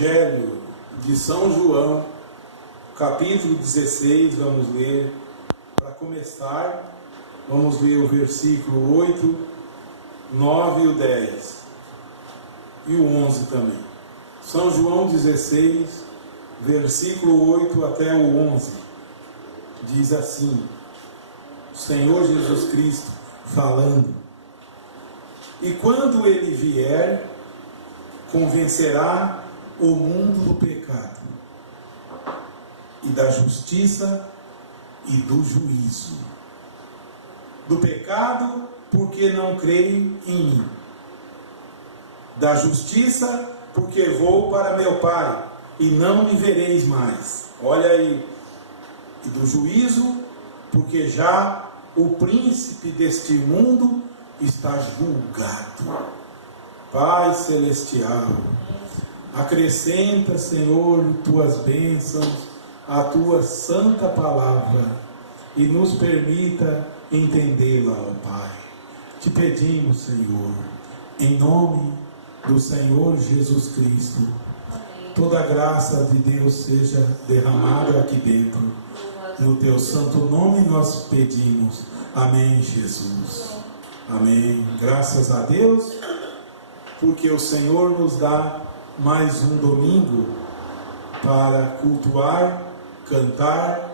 Evangelho de São João, capítulo 16, vamos ler. Para começar, vamos ler o versículo 8, 9 e o 10. E o 11 também. São João 16, versículo 8 até o 11. Diz assim, o Senhor Jesus Cristo falando: E quando Ele vier, convencerá o mundo do pecado, e da justiça e do juízo. Do pecado, porque não creem em mim. Da justiça, porque vou para meu Pai, e não me vereis mais. Olha aí. E do juízo, porque já o príncipe deste mundo está julgado. Pai celestial, acrescenta, Senhor, tuas bênçãos à tua santa palavra e nos permita entendê-la, ó Pai. Te pedimos, Senhor, em nome do Senhor Jesus Cristo, toda a graça de Deus seja derramada aqui dentro. No teu santo nome nós pedimos. Amém, Jesus. Amém. Graças a Deus, porque o Senhor nos dá mais um domingo para cultuar, cantar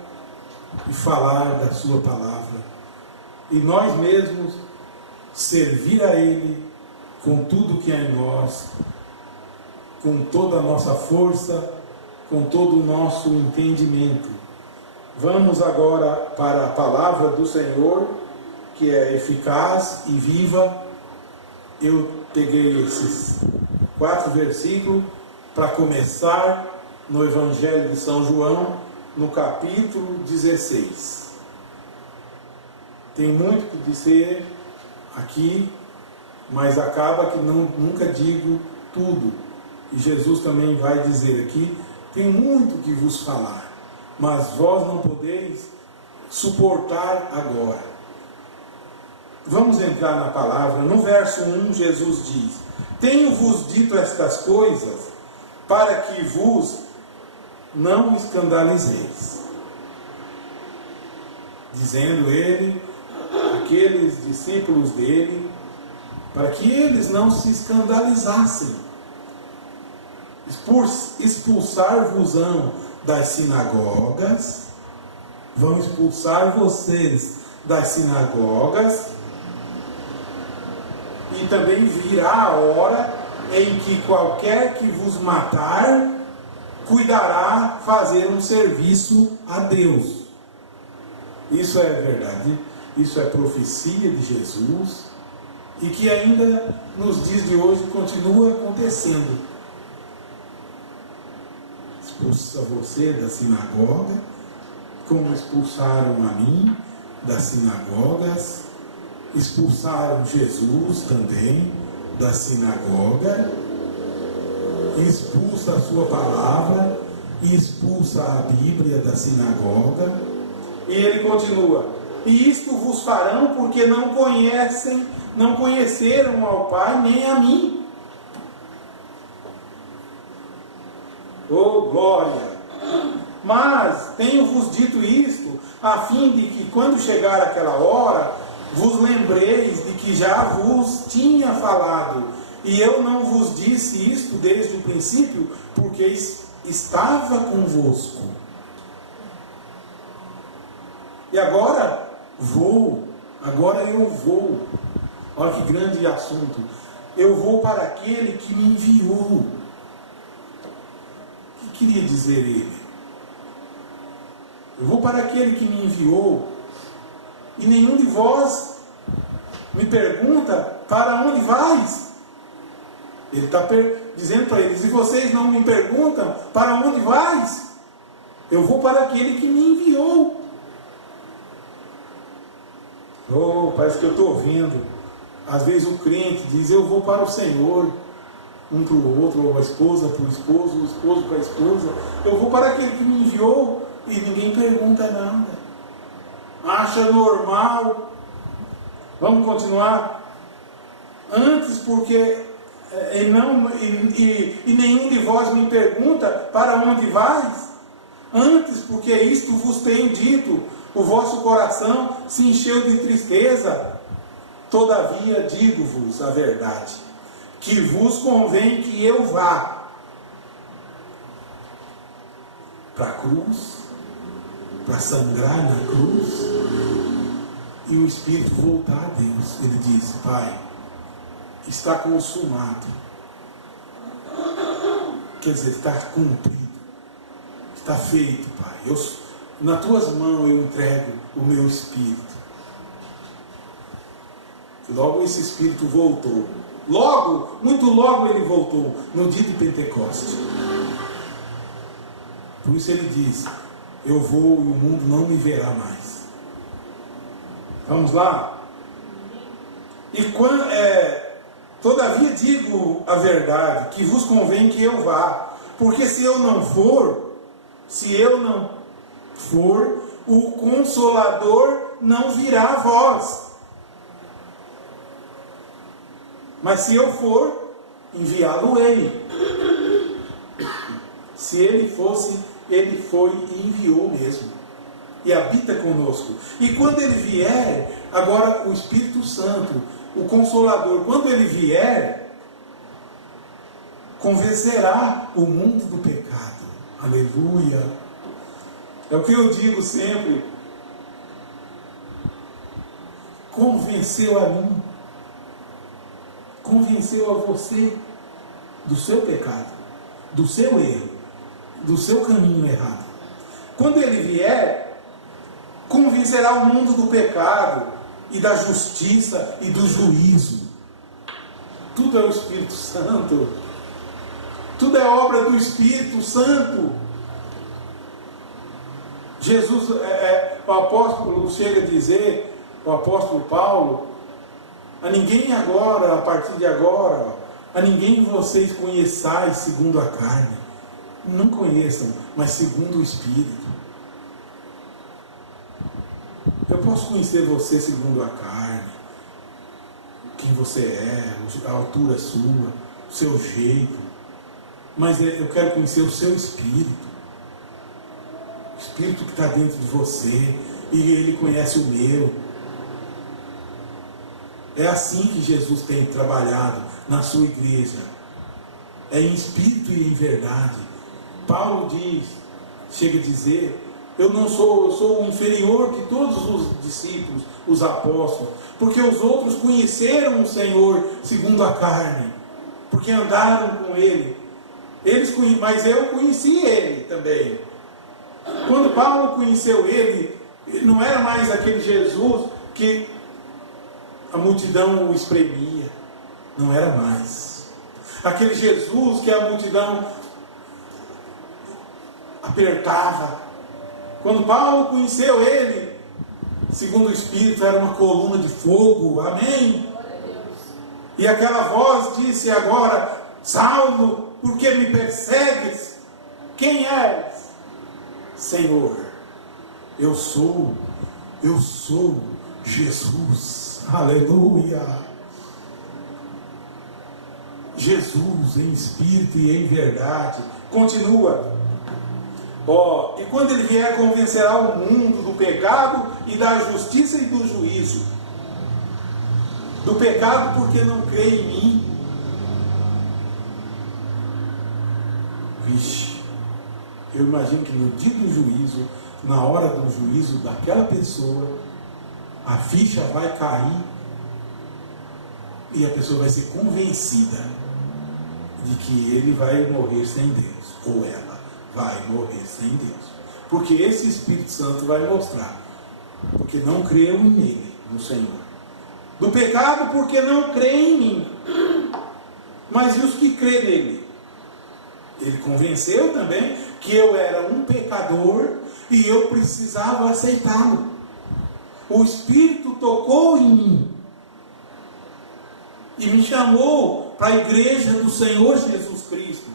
e falar da sua palavra. E nós mesmos servir a Ele com tudo que é em nós, com toda a nossa força, com todo o nosso entendimento. Vamos agora para a palavra do Senhor, que é eficaz e viva. Eu peguei esses 4 versículos para começar no Evangelho de São João, no capítulo 16. Tem muito que dizer aqui, mas acaba que nunca digo tudo. E Jesus também vai dizer aqui, tem muito que vos falar, mas vós não podeis suportar agora. Vamos entrar na palavra. No verso 1, Jesus diz: Tenho-vos dito estas coisas para que vos não escandalizeis. Dizendo ele, aqueles discípulos dele, para que eles não se escandalizassem. Expulsar-vos-ão das sinagogas, vão expulsar vocês das sinagogas, e também virá a hora em que qualquer que vos matar, cuidará fazer um serviço a Deus. Isso é verdade, isso é profecia de Jesus, e que ainda nos dias de hoje continua acontecendo. Expulsa você da sinagoga, como expulsaram a mim das sinagogas, expulsaram Jesus também da sinagoga, expulsa a sua palavra, e expulsa a Bíblia da sinagoga. E ele continua: E isto vos farão porque não conheceram ao Pai nem a mim. Oh, glória! Mas tenho-vos dito isto, a fim de que, quando chegar aquela hora, vos lembreis de que já vos tinha falado. E eu não vos disse isto desde o princípio, porque estava convosco. E agora eu vou. Olha que grande assunto. Eu vou para aquele que me enviou. O que queria dizer ele? Eu vou para aquele que me enviou, e nenhum de vós me pergunta: para onde vais? Ele está dizendo para eles: e vocês não me perguntam para onde vais? Eu vou para aquele que me enviou. Oh, parece que eu estou ouvindo. Às vezes o crente diz: eu vou para o Senhor, um para o outro, ou a esposa para o esposo para a esposa. Eu vou para aquele que me enviou, e ninguém pergunta nada. Acha normal. Vamos continuar? Antes, porque e nenhum de vós me pergunta para onde vais? Antes, porque isto vos tenho dito, o vosso coração se encheu de tristeza. Todavia digo-vos a verdade, que vos convém que eu vá para a cruz, para sangrar na cruz, e o Espírito voltar a Deus. Ele diz: Pai, está consumado. Quer dizer, está cumprido, está feito, Pai. Nas tuas mãos eu entrego o meu Espírito. Logo esse Espírito voltou. Logo, muito logo ele voltou, no dia de Pentecostes. Por isso ele diz: eu vou e o mundo não me verá mais. Vamos lá? E quando, todavia digo a verdade, que vos convém que eu vá. Porque se eu não for, o Consolador não virá a vós. Mas se eu for, enviá-lo-ei. Se ele fosse, ele foi e enviou mesmo. E habita conosco. E quando ele vier, agora o Espírito Santo, o Consolador, quando ele vier, convencerá o mundo do pecado. Aleluia. É o que eu digo sempre. Convenceu a mim. Convenceu a você do seu pecado, do seu erro, do seu caminho errado. Quando ele vier, convencerá o mundo do pecado e da justiça e do juízo. Tudo é o Espírito Santo. Tudo é obra do Espírito Santo. Jesus, o apóstolo chega a dizer, o apóstolo Paulo: a ninguém agora, a partir de agora, a ninguém vocês conheçais segundo a carne. Não conheçam, mas segundo o Espírito. Eu posso conhecer você segundo a carne, quem você é, a altura sua, o seu jeito, mas eu quero conhecer o seu Espírito. O Espírito que está dentro de você, e ele conhece o meu. É assim que Jesus tem trabalhado na sua igreja. É em espírito e em verdade. Paulo chega a dizer: eu sou inferior que todos os discípulos, os apóstolos, porque os outros conheceram o Senhor segundo a carne, porque andaram com Ele. Mas eu conheci Ele também. Quando Paulo conheceu Ele, não era mais aquele Jesus que a multidão o espremia. Não era mais aquele Jesus que a multidão apertava. Quando Paulo conheceu ele, segundo o Espírito, era uma coluna de fogo. Amém? E aquela voz disse agora: Saulo, por que me persegues? Quem és? Senhor, eu sou Jesus. Aleluia. Jesus em espírito e em verdade. Continua. E quando ele vier, convencerá o mundo do pecado e da justiça e do juízo. Do pecado porque não crê em mim. Vixe, eu imagino que no dia do juízo, na hora do juízo daquela pessoa, a ficha vai cair e a pessoa vai ser convencida de que ele vai morrer sem Deus, ou ela vai morrer sem Deus, porque esse Espírito Santo vai mostrar, porque não creu nele, no Senhor. Do pecado porque não crê em mim. Mas e os que crê nele? Ele convenceu também que eu era um pecador e eu precisava aceitá-lo. O Espírito tocou em mim e me chamou para a igreja do Senhor Jesus Cristo.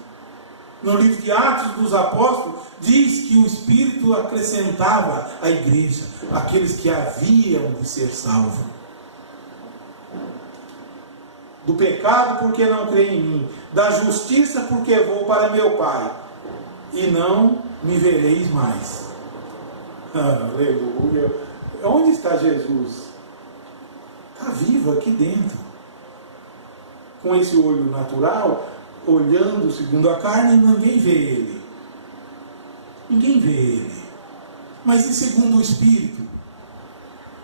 No livro de Atos dos Apóstolos, diz que o Espírito acrescentava à igreja aqueles que haviam de ser salvos. Do pecado, porque não creio em mim. Da justiça, porque vou para meu Pai. E não me vereis mais. Aleluia. Onde está Jesus? Está vivo aqui dentro. Com esse olho natural, olhando segundo a carne, ninguém vê Ele. Ninguém vê Ele. Mas e segundo o Espírito?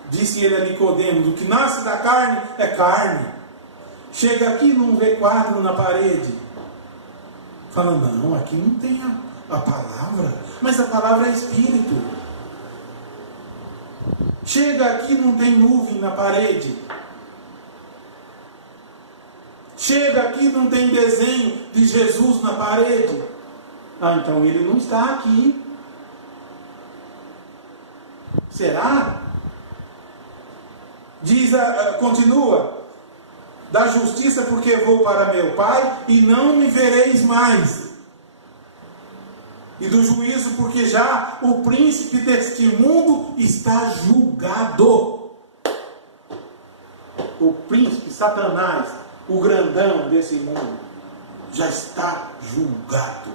Disse ele a Nicodemos: o que nasce da carne é carne. Chega aqui, não vê quadro na parede. Fala, não, aqui não tem a palavra. Mas a palavra é Espírito. Chega aqui, não tem nuvem na parede. Chega aqui, não tem desenho de Jesus na parede. Então ele não está aqui. Será? Diz, continua: da justiça, porque vou para meu Pai e não me vereis mais. E do juízo, porque já o príncipe deste mundo está julgado. O príncipe, Satanás, o grandão desse mundo, já está julgado.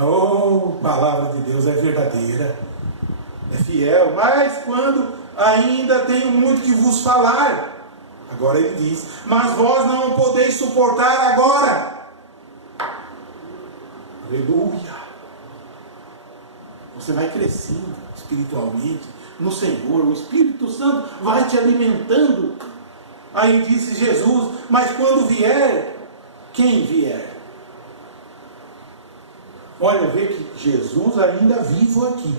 Oh, a palavra de Deus é verdadeira, é fiel. Mas quando ainda tenho muito que vos falar, agora ele diz: mas vós não podeis suportar agora. Aleluia. Você vai crescendo espiritualmente no Senhor, o Espírito Santo vai te alimentando. Aí disse Jesus: mas quando vier, quem vier? Olha, vê que Jesus ainda vivo aqui.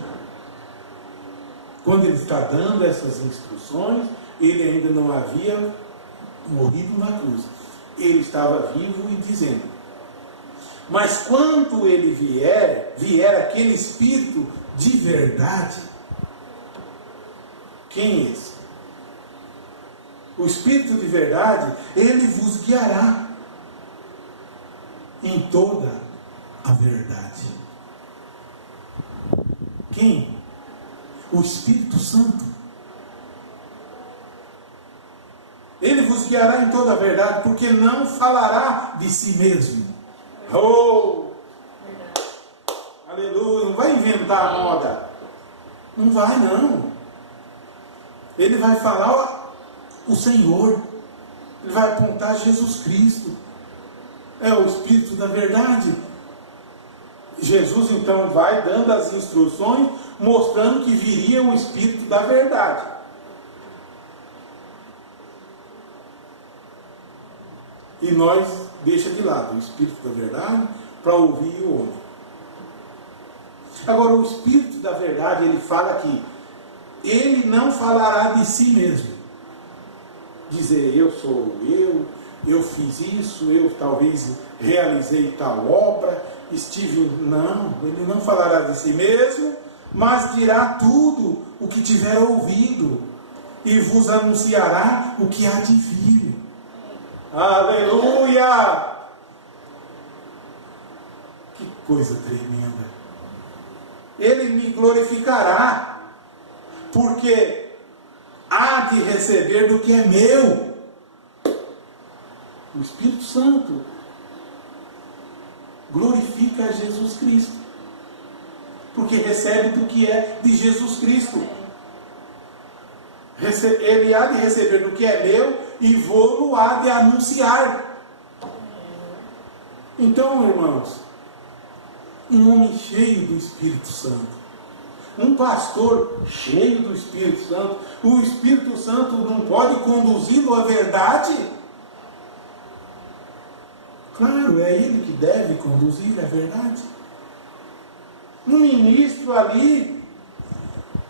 Quando ele está dando essas instruções, ele ainda não havia morrido na cruz. Ele estava vivo e dizendo: mas quando ele vier aquele Espírito de verdade. Quem é esse? O Espírito de verdade, ele vos guiará em toda a verdade. Quem? O Espírito Santo. Ele vos guiará em toda a verdade, porque não falará de si mesmo. Oh! Aleluia! Não vai inventar a moda. Não vai, não. Ele vai falar o Senhor. Ele vai apontar Jesus Cristo. É o Espírito da verdade. Jesus então vai dando as instruções, mostrando que viria o Espírito da verdade. E nós deixa de lado o Espírito da verdade para ouvir o homem. Agora, o Espírito da verdade, ele fala que ele não falará de si mesmo. Dizer, eu sou eu fiz isso, eu talvez realizei tal obra, estive... Não, ele não falará de si mesmo, mas dirá tudo o que tiver ouvido e vos anunciará o que há de vir. Aleluia! Que coisa tremenda! Ele me glorificará, porque há de receber do que é meu. O Espírito Santo glorifica Jesus Cristo, porque recebe do que é de Jesus Cristo. Ele há de receber do que é meu e vou-lo há de anunciar. Então, irmãos, um homem cheio do Espírito Santo, um pastor cheio do Espírito Santo, o Espírito Santo não pode conduzi-lo à verdade? Claro, é ele que deve conduzir à verdade. Um ministro ali,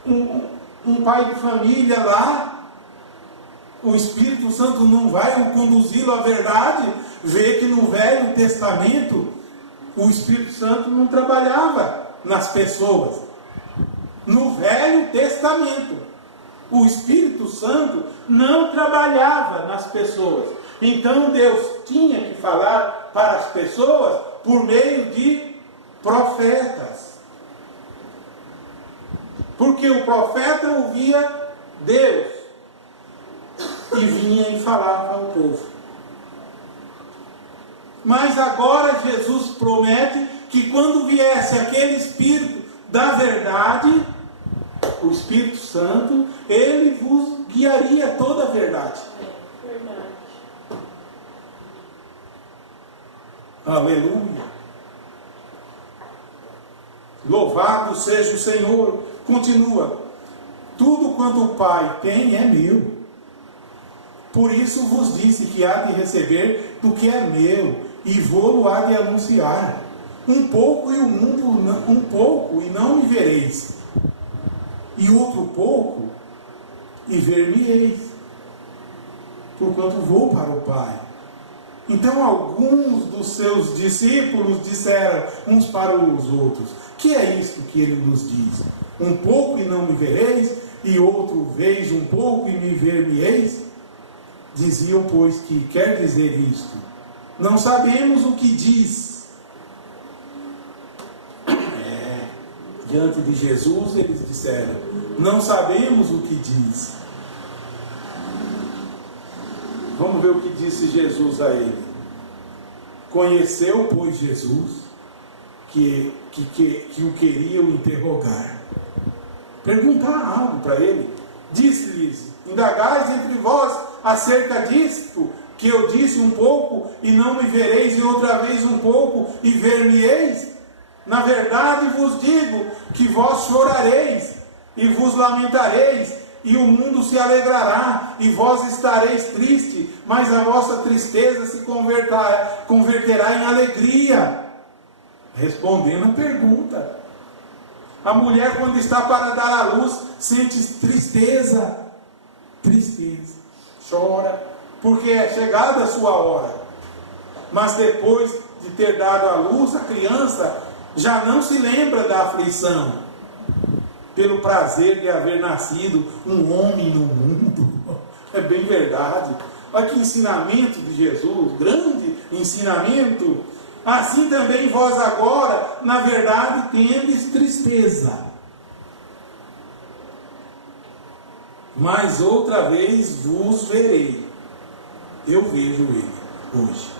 um pai de família lá, o Espírito Santo não vai conduzi-lo à verdade? Vê que no Velho Testamento o Espírito Santo não trabalhava nas pessoas. No Velho Testamento o Espírito Santo não trabalhava nas pessoas. Então Deus tinha que falar para as pessoas por meio de profetas. Porque o profeta ouvia Deus. e vinha e falava ao povo. Mas agora Jesus promete que quando viesse aquele Espírito da verdade, o Espírito Santo, ele vos guiaria toda a verdade. Verdade. Aleluia. Louvado seja o Senhor. Continua. Tudo quanto o Pai tem é meu. Por isso vos disse que há de receber do que é meu, e vou-lo há de anunciar. Um pouco e não me vereis, e outro pouco e ver-me-eis, porquanto vou para o Pai. Então alguns dos seus discípulos disseram uns para os outros: que é isto que ele nos diz? Um pouco e não me vereis, e outro vez um pouco e me ver-me-eis? Diziam, pois, que quer dizer isto? Não sabemos o que diz. Diante de Jesus eles disseram: não sabemos o que diz. Vamos ver o que disse Jesus a ele. Conheceu, pois, Jesus que o queriam interrogar, perguntar algo para ele. Disse-lhes: indagais entre vós acerca disto, que eu disse um pouco e não me vereis, e outra vez um pouco e ver-me-eis? Na verdade vos digo que vós chorareis e vos lamentareis, e o mundo se alegrará, e vós estareis tristes, mas a vossa tristeza se converterá em alegria. Respondendo a pergunta. A mulher, quando está para dar à luz, sente tristeza, chora, porque é chegada a sua hora. Mas depois de ter dado à luz, a criança já não se lembra da aflição, pelo prazer de haver nascido um homem no mundo. É bem verdade. Olha que ensinamento de Jesus, grande ensinamento. Assim também vós agora, na verdade, tendes tristeza, mas outra vez vos verei. Eu vejo ele hoje,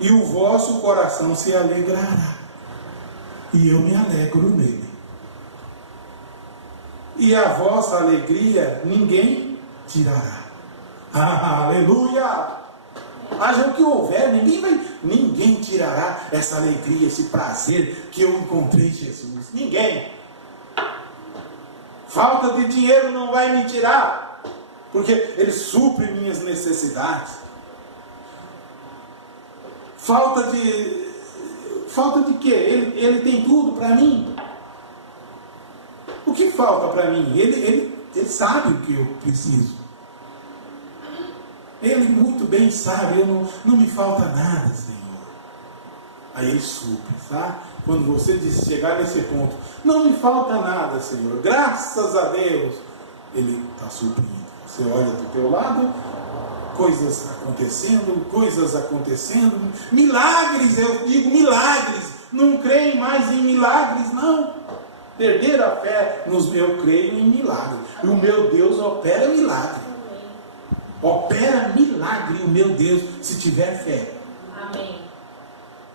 e o vosso coração se alegrará, e eu me alegro nele. E a vossa alegria ninguém tirará. Aleluia! Haja o que houver, ninguém tirará essa alegria, esse prazer que eu encontrei Jesus. Ninguém. Falta de dinheiro não vai me tirar, porque ele supre minhas necessidades. Falta de quê? Ele tem tudo para mim. O que falta para mim? Ele sabe o que eu preciso. Ele muito bem sabe, não me falta nada, Senhor. Aí ele supre, tá? Quando você chegar nesse ponto, não me falta nada, Senhor, graças a Deus, ele está suprindo. Você olha do teu lado, coisas acontecendo, milagres, eu digo milagres, não creio mais em milagres, não. Perder a fé, eu creio em milagres. O meu Deus opera milagre. Opera milagre o meu Deus, se tiver fé. Amém.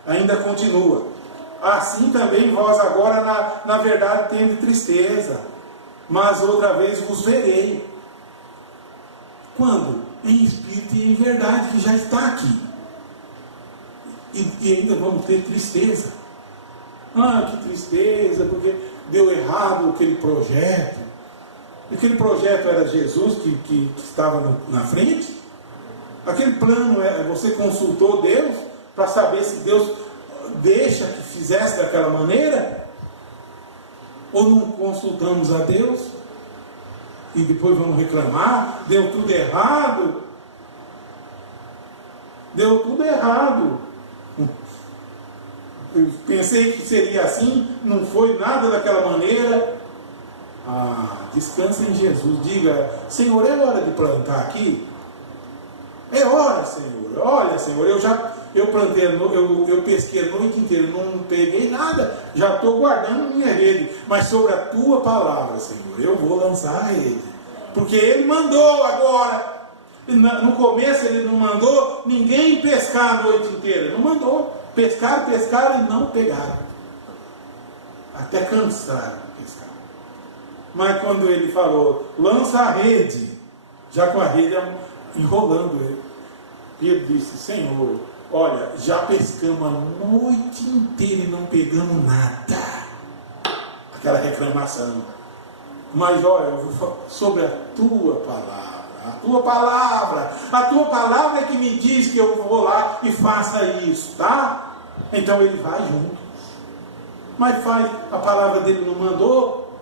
Ainda continua. Assim também vós agora, na verdade, tendes tristeza, mas outra vez vos verei. Quando? Em espírito e em verdade, que já está aqui. E ainda vamos ter tristeza. Ah, que tristeza, porque deu errado aquele projeto. Aquele projeto era Jesus que estava na frente? Aquele plano, você consultou Deus para saber se Deus deixa que fizesse daquela maneira? Ou não consultamos a Deus? E depois vamos reclamar? Deu tudo errado? Deu tudo errado. Eu pensei que seria assim, não foi nada daquela maneira. Descansa em Jesus. Diga: Senhor, é hora de plantar aqui? É hora, Senhor. Olha, Senhor, eu plantei, eu pesquei a noite inteira, não peguei nada, já estou guardando minha rede, mas sobre a tua palavra, Senhor, eu vou lançar a rede. Porque ele mandou agora. No começo ele não mandou ninguém pescar a noite inteira. Ele não mandou. Pescaram e não pegaram. Até cansaram de pescar. Mas quando ele falou, lança a rede, já com a rede enrolando ele, Pedro disse, Senhor, olha, já pescamos a noite inteira e não pegamos nada. Aquela reclamação. Mas olha, eu vou falar sobre a tua palavra. A tua palavra é que me diz que eu vou lá e faça isso, tá? Então ele vai junto. Mas a palavra dele não mandou.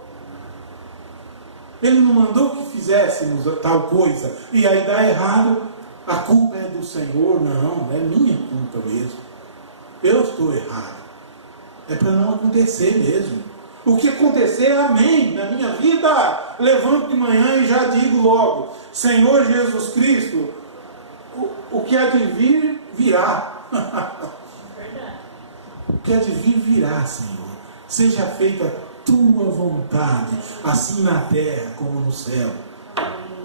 Ele não mandou que fizéssemos tal coisa. E aí dá errado. A culpa é do Senhor. Não, é minha culpa mesmo. Eu estou errado. É para não acontecer mesmo. O que acontecer, amém, na minha vida. Levanto de manhã e já digo logo, Senhor Jesus Cristo, o que há de vir, virá. O que há de vir, virá, Senhor. Seja feita a tua vontade, assim na terra como no céu.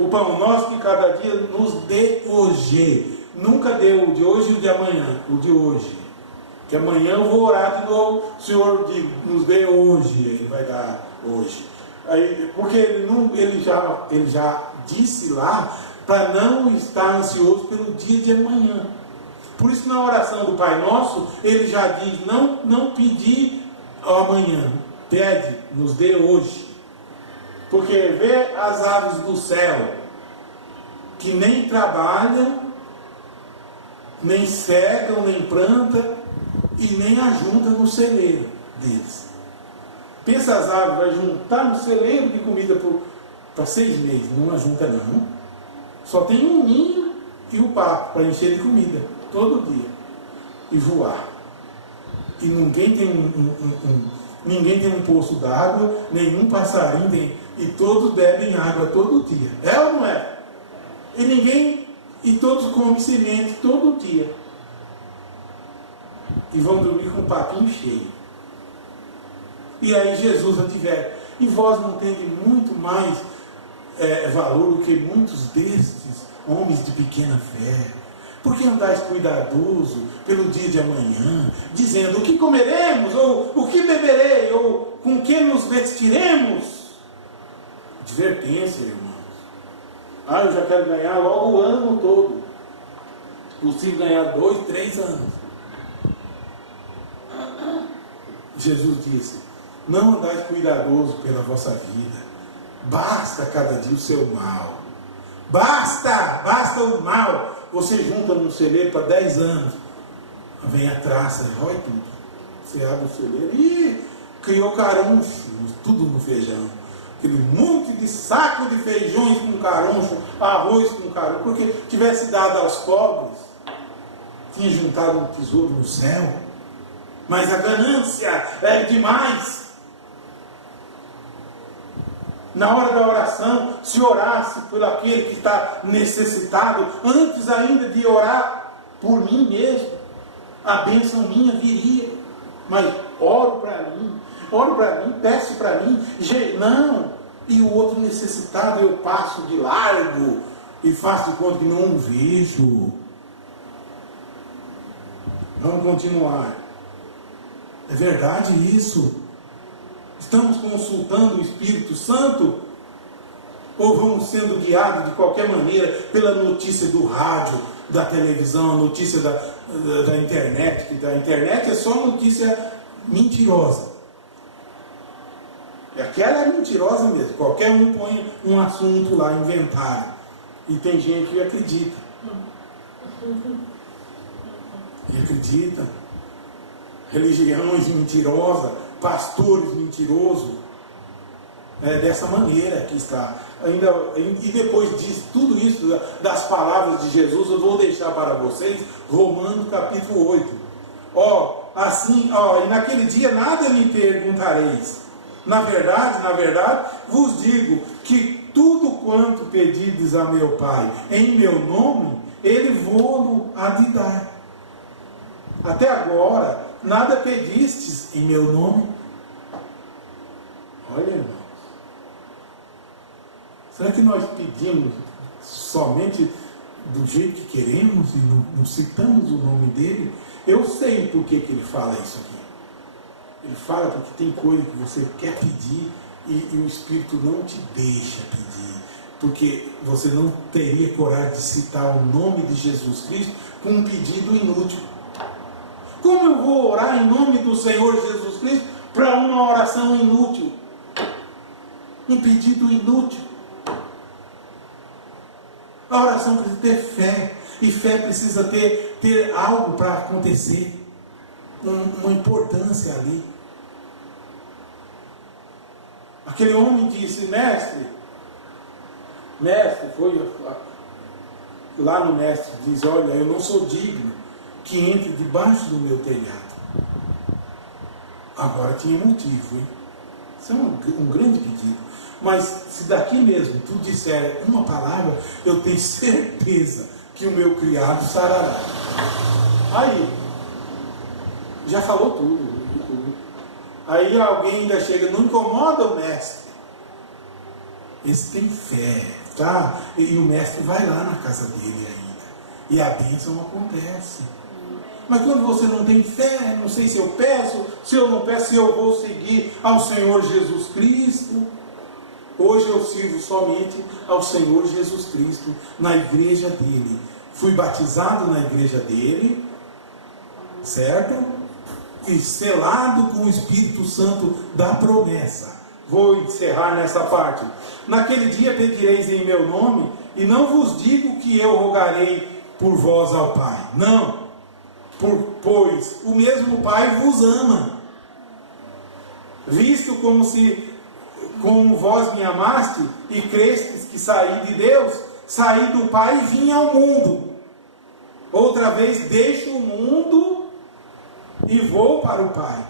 O pão nosso que cada dia nos dê hoje. Nunca deu o de hoje e o de amanhã, o de hoje. Que amanhã eu vou orar de novo, o Senhor nos dê hoje, Ele vai dar hoje. Aí, porque ele já disse lá para não estar ansioso pelo dia de amanhã. Por isso na oração do Pai Nosso, ele já diz, não pedir ao amanhã, pede, nos dê hoje. Porque vê as aves do céu, que nem trabalham, nem cegam, nem plantam, e nem ajunta no celeiro deles. Pensa as aves, vai juntar no celeiro de comida para 6 meses. Não ajunta não. Só tem um ninho e o papo para encher de comida todo dia. E voar. E ninguém tem um poço d'água, nenhum passarinho tem, e todos bebem água todo dia. É ou não é? E todos comem semente todo dia. E vão dormir com o papinho cheio. E aí Jesus adverte, e vós não tendes muito mais valor do que muitos destes homens de pequena fé? Por que andais cuidadoso pelo dia de amanhã, dizendo, o que comeremos, ou o que beberei, ou com que nos vestiremos? Advertência, irmãos. Eu já quero ganhar logo o ano todo. Possível ganhar 2, 3 anos. Jesus disse, não andais cuidadoso pela vossa vida, basta cada dia o seu mal. Basta o mal. Você junta num celeiro para 10 anos, vem a traça, rói tudo. Você abre o celeiro e criou caruncho, tudo no feijão. Aquele monte de saco de feijões com caruncho, arroz com caruncho, porque tivesse dado aos pobres, tinha juntado um tesouro no céu. Mas a ganância é demais. Na hora da oração, se orasse por aquele que está necessitado, antes ainda de orar por mim mesmo, a bênção minha viria. Mas oro para mim, peço para mim, não. E o outro necessitado eu passo de largo e faço de conta que não o vejo. Vamos continuar. É verdade isso? Estamos consultando o Espírito Santo? Ou vamos sendo guiados de qualquer maneira pela notícia do rádio, da televisão, a notícia da internet? Que da internet é só notícia mentirosa. Aquela é mentirosa mesmo. Qualquer um põe um assunto lá, inventado. E tem gente que acredita. E acredita. Religiões mentirosas, pastores mentirosos. É dessa maneira que está. E depois disso, tudo isso, das palavras de Jesus, eu vou deixar para vocês Romanos capítulo 8. E naquele dia nada me perguntareis. Na verdade, vos digo que tudo quanto pedides a meu Pai em meu nome, Ele vou-lo há de dar. Até agora, nada pedistes em meu nome. Olha, irmãos. Será que nós pedimos somente do jeito que queremos e não citamos o nome dele? Eu sei por que ele fala isso aqui. Ele fala porque tem coisa que você quer pedir e o Espírito não te deixa pedir. Porque você não teria coragem de citar o nome de Jesus Cristo com um pedido inútil. Como eu vou orar em nome do Senhor Jesus Cristo para uma oração inútil? Um pedido inútil. A oração precisa ter fé. E fé precisa ter algo para acontecer. Uma importância ali. Aquele homem disse: mestre, foi lá no mestre, diz: olha, eu não sou digno que entre debaixo do meu telhado. Agora tinha motivo, hein? Isso é um grande pedido. Mas se daqui mesmo tu disser uma palavra, eu tenho certeza que o meu criado sarará. Aí, já falou tudo. Aí alguém ainda chega: não incomoda o mestre. Esse tem fé, tá? E o mestre vai lá na casa dele ainda. E a bênção acontece. Mas quando você não tem fé, não sei se eu peço, se eu não peço, se eu vou seguir ao Senhor Jesus Cristo. Hoje eu sirvo somente ao Senhor Jesus Cristo, na igreja dele. Fui batizado na igreja dele, certo? E selado com o Espírito Santo da promessa. Vou encerrar nessa parte. Naquele dia pedireis em meu nome, e não vos digo que eu rogarei por vós ao Pai. Não, pois o mesmo Pai vos ama, visto como vós me amaste e crestes que saí de Deus, saí do Pai e vim ao mundo. Outra vez deixo o mundo e vou para o Pai.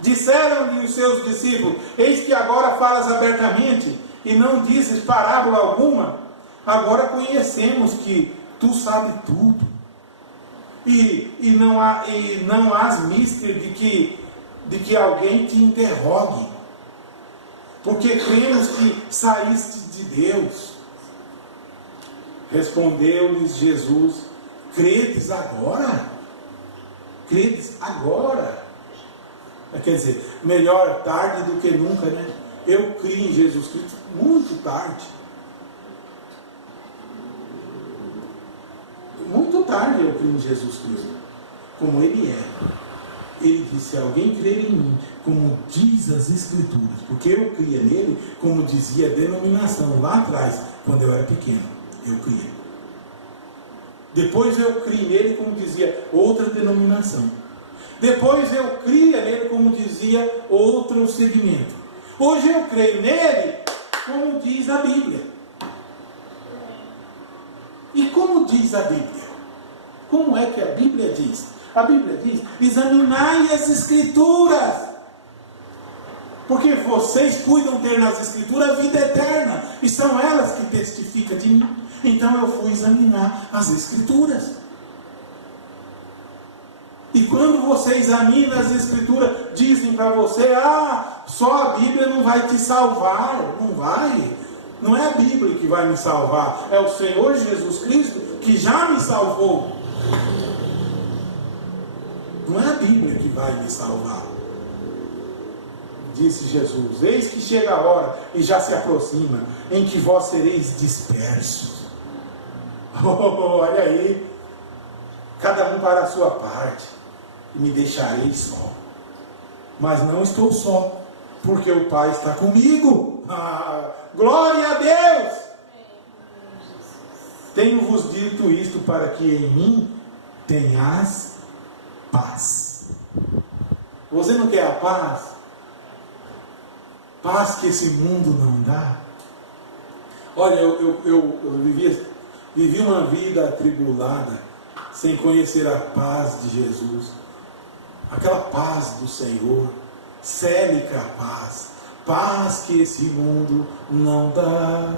Disseram-lhe os seus discípulos: eis que agora falas abertamente e não dizes parábola alguma. Agora conhecemos que tu sabes tudo e não hás mister de que alguém te interrogue, porque cremos que saíste de Deus. Respondeu-lhes Jesus: credes agora? Credes agora? Quer dizer, melhor tarde do que nunca, né? Eu criei em Jesus Cristo muito tarde. Muito tarde eu criei em Jesus Cristo, como Ele é. Ele disse: se alguém crer em mim, como diz as Escrituras, porque eu cria nele, como dizia a denominação lá atrás, quando eu era pequeno, eu criei. Depois eu criei nele, como dizia outra denominação. Depois eu cria nele, como dizia outro segmento. Hoje eu creio nele, como diz a Bíblia. E como diz a Bíblia? Como é que a Bíblia diz? A Bíblia diz: examinai as Escrituras, porque vocês cuidam ter nas Escrituras a vida eterna, e são elas que testificam de mim. Então eu fui examinar as Escrituras. E quando você examina as Escrituras, dizem para você: só a Bíblia não vai te salvar. Não vai. Não é a Bíblia que vai me salvar, é o Senhor Jesus Cristo que já me salvou. Não é a Bíblia que vai me salvar. Disse Jesus: eis que chega a hora, e já se aproxima, em que vós sereis dispersos. Olha aí, cada um para a sua parte, e me deixarei só. Mas não estou só, porque o Pai está comigo. Glória a Deus! Tenho-vos dito isto para que em mim tenhas paz. Você não quer a paz? Paz que esse mundo não dá. Olha, eu vivi uma vida atribulada, sem conhecer a paz de Jesus. Aquela paz do Senhor, célica paz, paz que esse mundo não dá.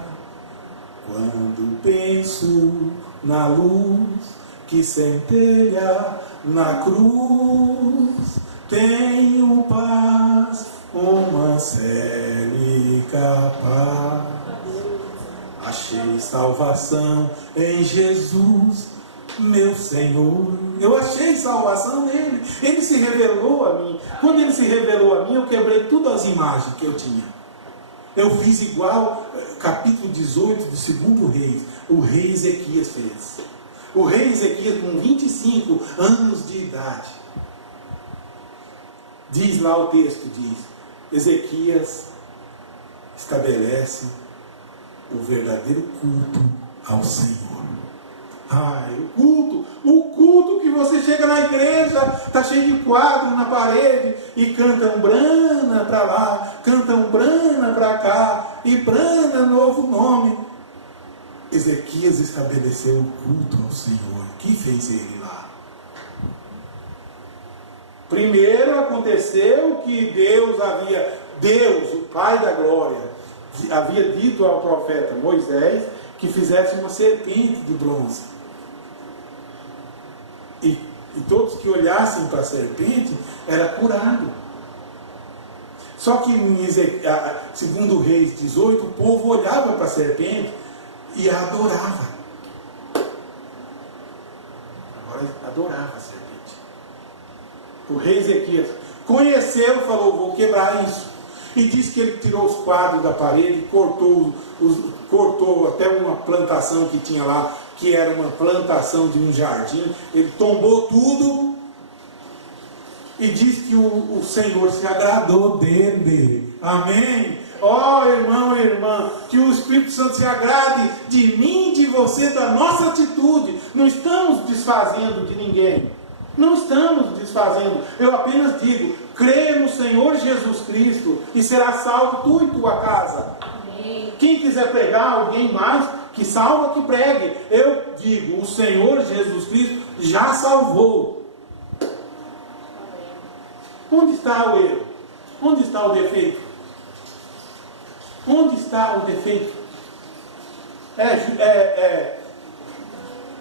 Quando penso na luz que centelha na cruz, tenho paz, uma célica paz. Achei salvação em Jesus, meu Senhor. Eu achei salvação nele. Ele se revelou a mim. Quando ele se revelou a mim, eu quebrei todas as imagens que eu tinha. Eu fiz igual capítulo 18 do 2 Reis. O rei Ezequias fez. O rei Ezequias, com 25 anos de idade, diz lá o texto, diz: Ezequias estabelece o verdadeiro culto ao Senhor. Ai, o culto que você chega na igreja, está cheio de quadros na parede, e canta um brana para lá, canta um brana para cá, e brana novo nome. Ezequias estabeleceu o culto ao Senhor. O que fez ele lá? Primeiro aconteceu que Deus, o Pai da Glória, havia dito ao profeta Moisés que fizesse uma serpente de bronze. E todos que olhassem para a serpente era curado. Só que segundo Reis 18, o povo olhava para a serpente e a adorava. Agora adorava a serpente. O rei Ezequias conheceu, falou: vou quebrar isso. E disse que ele tirou os quadros da parede, cortou até uma plantação que tinha lá, que era uma plantação de um jardim. Ele tombou tudo e diz que o Senhor se agradou dele. Amém? Ó irmão e irmã, que o Espírito Santo se agrade de mim, de você, da nossa atitude. Não estamos desfazendo de ninguém. Não estamos desfazendo. Eu apenas digo: crê no Senhor Jesus Cristo e será salvo tu e tua casa. Amém. Quem quiser pregar alguém mais, que salva, que pregue. Eu digo: o Senhor Jesus Cristo já salvou. Onde está o erro? Onde está o defeito? Onde está o defeito?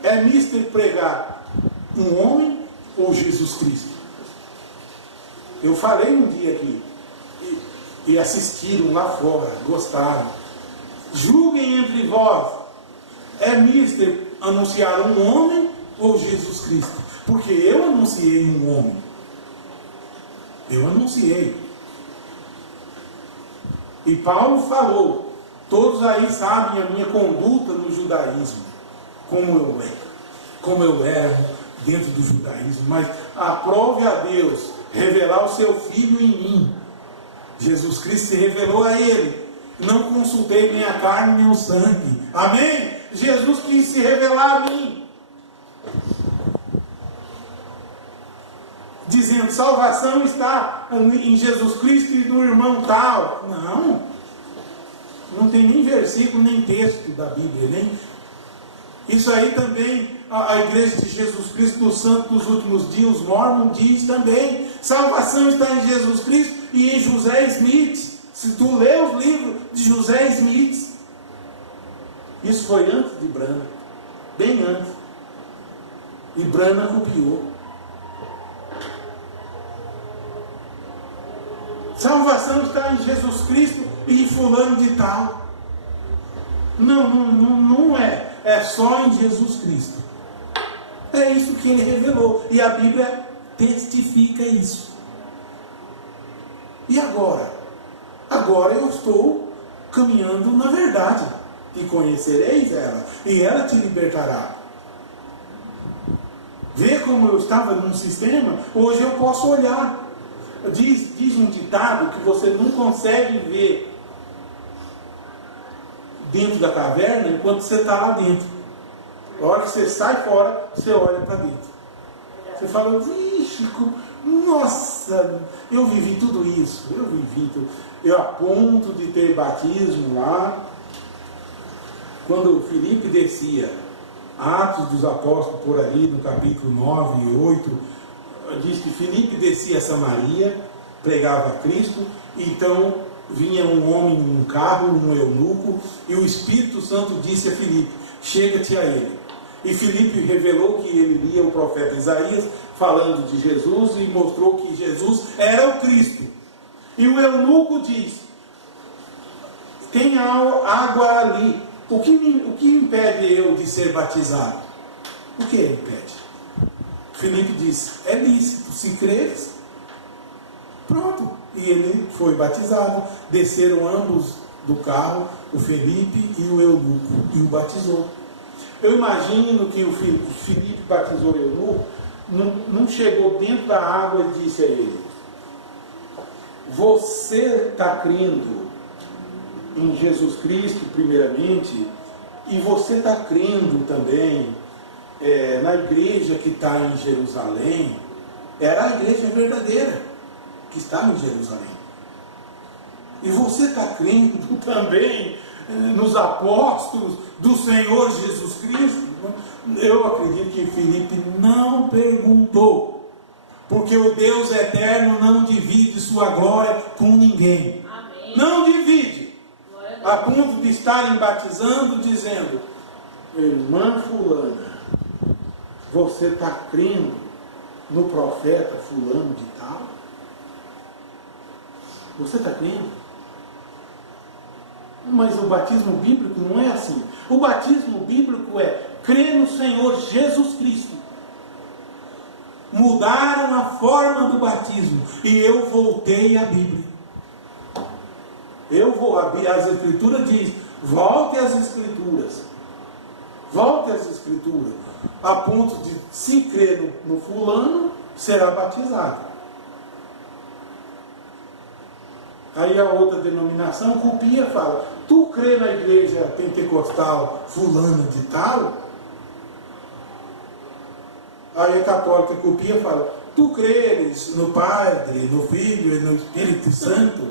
É mister pregar um homem ou Jesus Cristo? Eu falei um dia aqui, e assistiram lá fora, gostaram. Julguem entre vós, é mister anunciar um homem ou Jesus Cristo? Porque eu anunciei um homem. Eu anunciei. E Paulo falou: todos aí sabem a minha conduta no judaísmo, como eu era dentro do judaísmo, mas aprove a Deus revelar o seu Filho em mim. Jesus Cristo se revelou a ele. Não consultei nem a carne nem o sangue. Amém? Jesus quis se revelar a mim, dizendo: salvação está em Jesus Cristo e no irmão tal. Não tem nem versículo, nem texto da Bíblia, nem. Isso aí também a Igreja de Jesus Cristo dos Santos dos Últimos Dias, os Mormons, diz também: salvação está em Jesus Cristo e em José Smith. Se tu lê os livros de José Smith, isso foi antes de Branham, bem antes, e Branham copiou. Salvação está em Jesus Cristo e em fulano de tal. Não é. É só em Jesus Cristo. É isso que ele revelou. E a Bíblia testifica isso. E agora? Agora eu estou caminhando na verdade. E conhecereis ela. E ela te libertará. Vê como eu estava num sistema? Hoje eu posso olhar. Diz um ditado que você não consegue ver dentro da caverna enquanto você está lá dentro. A hora que você sai fora, você olha para dentro. Você fala: vixe, nossa, eu vivi tudo isso. Eu a ponto de ter batismo lá. Quando Filipe descia, Atos dos Apóstolos por ali, no capítulo 9 e 8, diz que Filipe descia a Samaria, pregava a Cristo, e então vinha um homem num carro, um eunuco, e o Espírito Santo disse a Filipe: chega-te a ele. E Filipe revelou que ele lia o profeta Isaías falando de Jesus e mostrou que Jesus era o Cristo. E o eunuco diz: tem água ali, O que impede eu de ser batizado? O que impede? Filipe disse, é lícito, se creres. Pronto. E ele foi batizado. Desceram ambos do carro, o Felipe e o eunuco, e o batizou. Eu imagino que o Filipe batizou o eunuco, não chegou dentro da água e disse a ele, você está crendo em Jesus Cristo primeiramente, e você está crendo também na igreja que está em Jerusalém. Era a igreja verdadeira que estava em Jerusalém. E você está crendo também nos apóstolos do Senhor Jesus Cristo? Eu acredito que Filipe não perguntou, porque o Deus eterno não divide sua glória com ninguém. Amém. Não divide, a ponto de estarem batizando, dizendo, irmã fulana, você está crendo no profeta fulano de tal? Você está crendo? Mas o batismo bíblico não é assim. O batismo bíblico é crer no Senhor Jesus Cristo. Mudaram a forma do batismo. E eu voltei à Bíblia. As Escrituras dizem, volte às Escrituras. Volte às Escrituras. A ponto de, se crer no fulano, será batizado. Aí a outra denominação copia e fala, tu crê na igreja pentecostal fulano de tal? Aí a católica copia e fala, tu creres no Padre, no Filho e no Espírito Santo?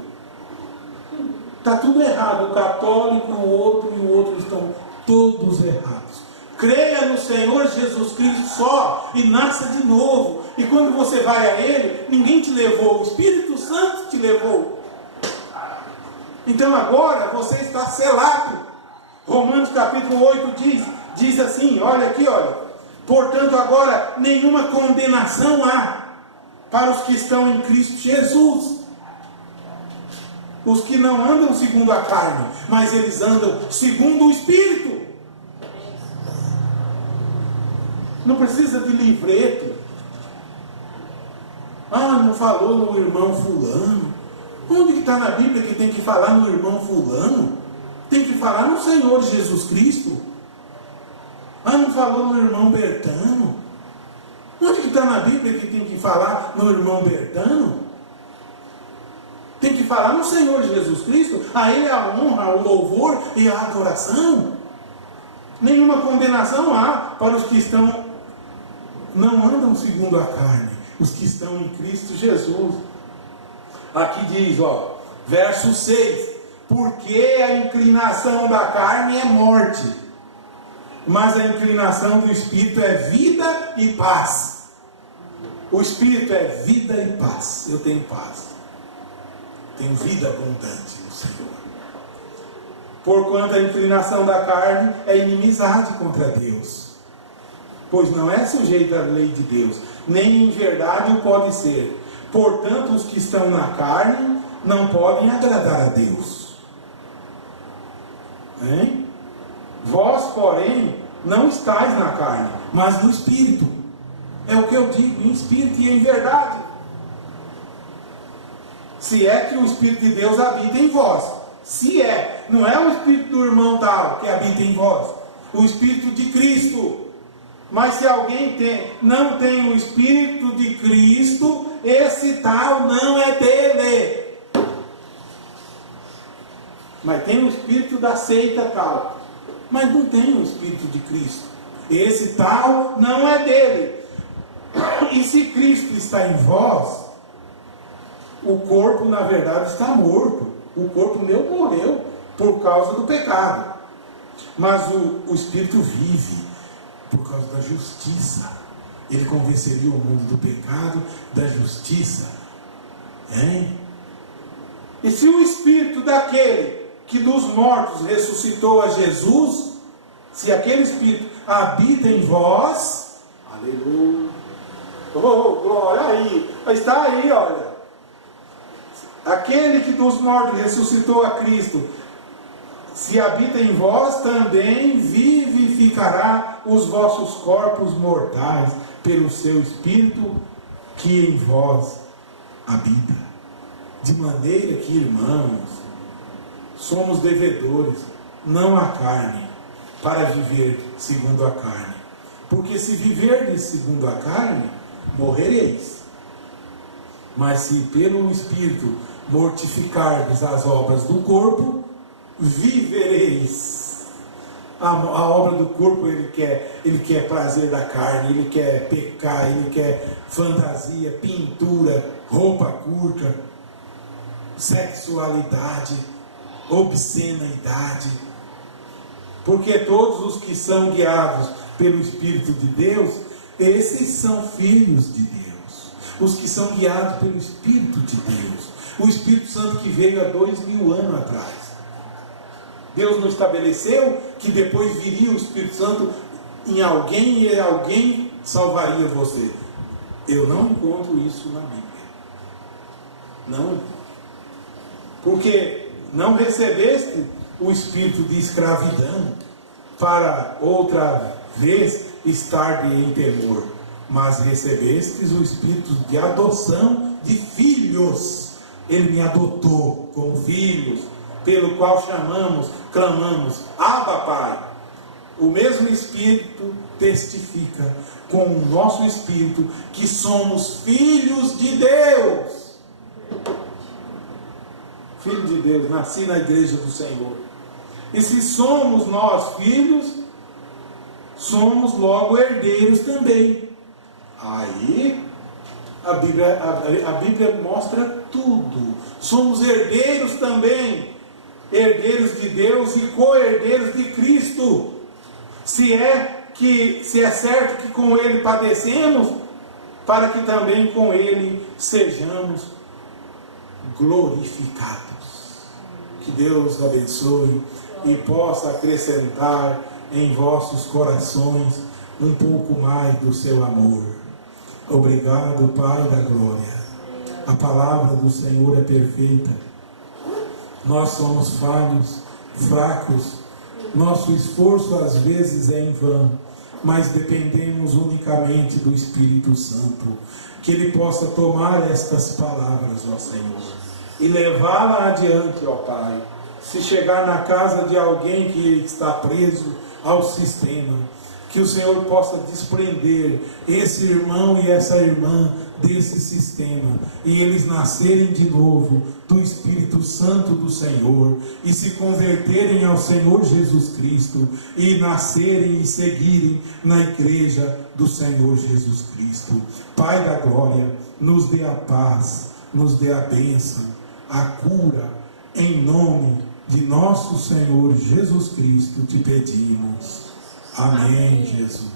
Está tudo errado. O católico, o outro estão todos errados. Creia no Senhor Jesus Cristo só e nasça de novo. E quando você vai a Ele, ninguém te levou, o Espírito Santo te levou. Então agora você está selado. Romanos capítulo 8 diz assim, olha aqui, olha. Portanto agora nenhuma condenação há para os que estão em Cristo Jesus. Os que não andam segundo a carne, mas eles andam segundo o Espírito. Não precisa de livreto. Não falou no irmão fulano. Onde que está na Bíblia que tem que falar no irmão fulano? Tem que falar no Senhor Jesus Cristo. Não falou no irmão Bertano. Onde que está na Bíblia que tem que falar no irmão Bertano? Tem que falar no Senhor Jesus Cristo. A Ele a honra, o louvor e a adoração. Nenhuma condenação há para os que não andam segundo a carne, os que estão em Cristo Jesus. Aqui diz, verso 6, porque a inclinação da carne é morte, mas a inclinação do Espírito é vida e paz. O Espírito é vida e paz. Eu tenho paz, tenho vida abundante no Senhor. Porquanto a inclinação da carne é inimizade contra Deus, pois não é sujeito à lei de Deus, nem em verdade o pode ser. Portanto, os que estão na carne não podem agradar a Deus. Hein? Vós, porém, não estáis na carne, mas no Espírito. É o que eu digo, em Espírito e em verdade. Se é que o Espírito de Deus habita em vós. Se é, não é o Espírito do irmão tal que habita em vós, o Espírito de Cristo. Mas se alguém não tem o Espírito de Cristo, esse tal não é dele. Mas tem o Espírito da seita tal, mas não tem o Espírito de Cristo. Esse tal não é dele. E se Cristo está em vós, o corpo na verdade está morto. O corpo meu morreu por causa do pecado, mas o Espírito vive por causa da justiça. Ele convenceria o mundo do pecado, da justiça. Hein? E se o Espírito daquele que dos mortos ressuscitou a Jesus, se aquele Espírito habita em vós, aleluia, glória, aí, está aí, olha, aquele que dos mortos ressuscitou a Cristo, se habita em vós, também vivificará os vossos corpos mortais pelo seu Espírito que em vós habita. De maneira que, irmãos, somos devedores, não à carne, para viver segundo a carne. Porque se viverdes segundo a carne, morrereis. Mas se pelo Espírito mortificardes as obras do corpo, vivereis. A obra do corpo, ele quer prazer da carne, ele quer pecar, ele quer fantasia, pintura, roupa curta, sexualidade, obscenidade. Porque todos os que são guiados pelo Espírito de Deus, esses são filhos de Deus. Os que são guiados pelo Espírito de Deus. O Espírito Santo que veio há 2000 anos atrás. Deus não estabeleceu que depois viria o Espírito Santo em alguém e alguém salvaria você. Eu não encontro isso na Bíblia. Não encontro. Porque não recebeste o espírito de escravidão para outra vez estar em temor, mas recebestes o espírito de adoção de filhos. Ele me adotou como filhos, pelo qual clamamos, Abba, Pai. O mesmo Espírito testifica com o nosso Espírito que somos filhos de Deus. Filho de Deus, nasci na igreja do Senhor. E se somos nós filhos, somos logo herdeiros também. Aí a Bíblia mostra tudo. Somos herdeiros também, herdeiros de Deus e co-herdeiros de Cristo. Se é certo que com Ele padecemos, para que também com Ele sejamos glorificados. Que Deus abençoe e possa acrescentar em vossos corações um pouco mais do seu amor. Obrigado, Pai da glória. A palavra do Senhor é perfeita. Nós somos falhos, fracos. Nosso esforço às vezes é em vão, mas dependemos unicamente do Espírito Santo. Que Ele possa tomar estas palavras, ó Senhor, e levá-la adiante, ó Pai. Se chegar na casa de alguém que está preso ao sistema, que o Senhor possa desprender esse irmão e essa irmã desse sistema, e eles nascerem de novo do Espírito Santo do Senhor, e se converterem ao Senhor Jesus Cristo, e nascerem e seguirem na igreja do Senhor Jesus Cristo. Pai da glória, nos dê a paz, nos dê a bênção, a cura, em nome de nosso Senhor Jesus Cristo te pedimos. Amém, Jesus.